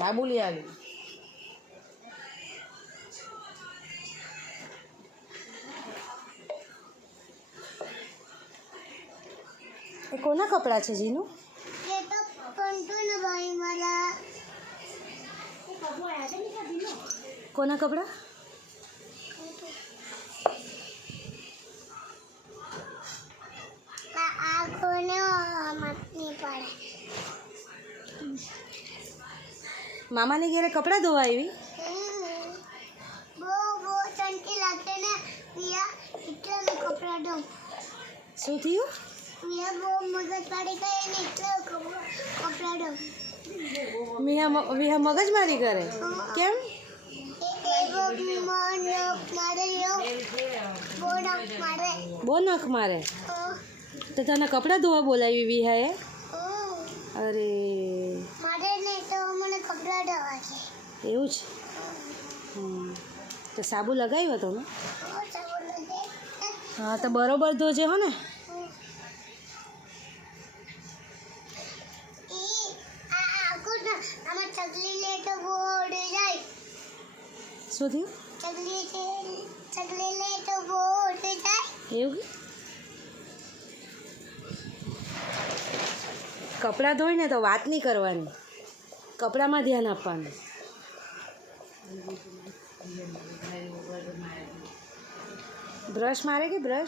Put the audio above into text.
બાબુલી આવી એ કોના કપડાં છે જીનું? ये तो पंटू ने भाई मारा કોના કપડાં? आँखों ने मत नहीं पड़े મામાની ઘેરે કપડાં ધોવા આવી? वो टंकी लाते ने मिया इतना में कपड़ा दो શું थયું? मिया वो मगज पड़ी गई ने इतना कपड़ा दो વિહા મગજમારી કરે કેમ? वो मारे यो वो नक मारे બહુ નખ મારે તો તને કપડાં ધોવા બોલાવી વિહાએ? અરે मारे नहीं तो मैंने कपड़ा धोवा છે એવું છે. તો સાબુ લગાવ્યો તો મેં? वो सब लगे હા તો બરોબર ધોજે હો ને. आको ना हमार चकली ले तो वो उड़ जाए શું થયું? चकली ले तो वो उड़ जाए એવું કે? કપડાં ધોઈને તો વાત નહીં કરવાની, કપડામાં ધ્યાન આપવાનું. બ્રશ મારે કે બ્રશ?